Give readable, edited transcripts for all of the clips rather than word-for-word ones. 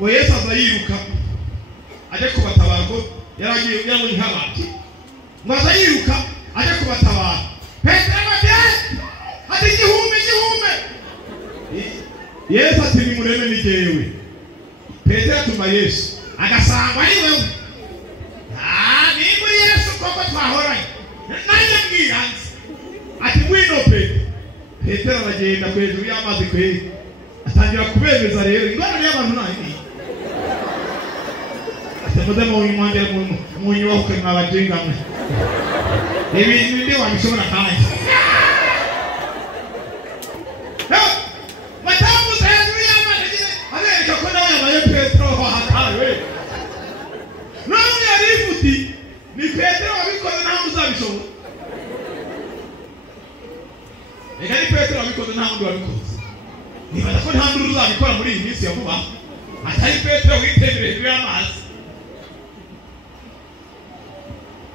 ngo Yesu azayiruka ajye kubatabara ko yaragiye ngo ntihabati ngo azayiruka ajye kubatabara. Petero ati igihume Yesu ati nimureme ni jewe. Petero atuma Yesu agasanga ari wewe. Ni muri Yesu koko twahoranye nanjye mwiranze ati mwino Petero aragenda kwejuru y'amazi kwe atangira kubemeza rero ingorane y'abantu nayi atamuze mu mwanya mu nyubako n'abajenga mwe ibi ndi wabishobora kandi matamuze hejuru y'amazi abereka ko nawe yabaye Petero hahatawe none yarifuti ni Petero wabikoze nta muzabishobora. Ega ni Petero wabikoze nta wundi wabikoze. Nibaza ko nta nduru uzabikora muri iyi minsi ya vuba atari Petero witembere hejuru y'amazi.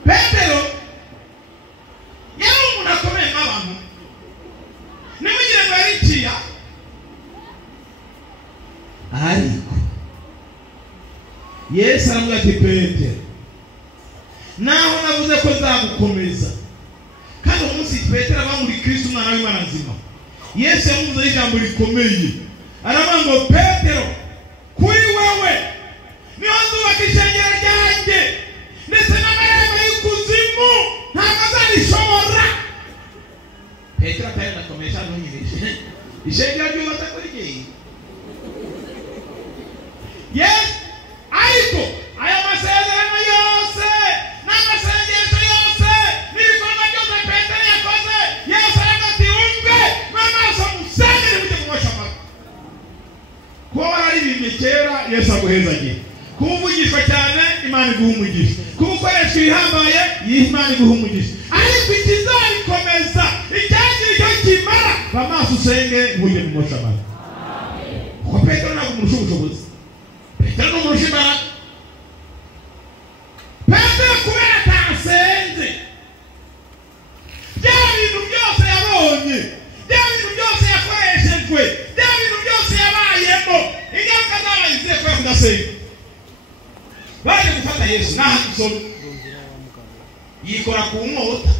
Petero yari umuntu akomeye nk'abantu nimugire ngo yariciya ariko Yesu aramubwira ati Petero naho navuze ko zagukomeza kandi umunsi Petero aba muri Kristo umwana w'Imana nzima. Yesu yamuvuze ijambo rikomeye aravuga ngo Petero kuri wewe niho nzubaka ishengero ryanjye ndetse n'amarembo y'ikuzimu ntabwo azarishobora. Petero atari nakomesha ntunyibeshe ishengero ryubatse kuri jyewe. Yes ariko aya masezerano yose n'amasengesho yose n'ibikorwa byose Petero yakoze Yesu aragati umve n'amaso musengere mujye kumosha amara kuba wararirimbye kera Yesu aguhezagiye kuba uvugishwa cyane Imana iguha umugisha kuba ukoresha ibihambaye Imana iguha umugisha ariko ikizabikomeza icyagira icyo kimara bamaso usenge mujye kumosha amara kuko Petero ntabwo umurusha ubushobozi. Petero n'umurusha imbaraga. Petero kubera atasenze bya bintu byose yabonye bya bintu byose yakoreshejwe bya bintu byose yabayemo ingaruka zabayize kubera kudasenga. Baje gufata Yesu n'ahantu usoma yikora ku nkota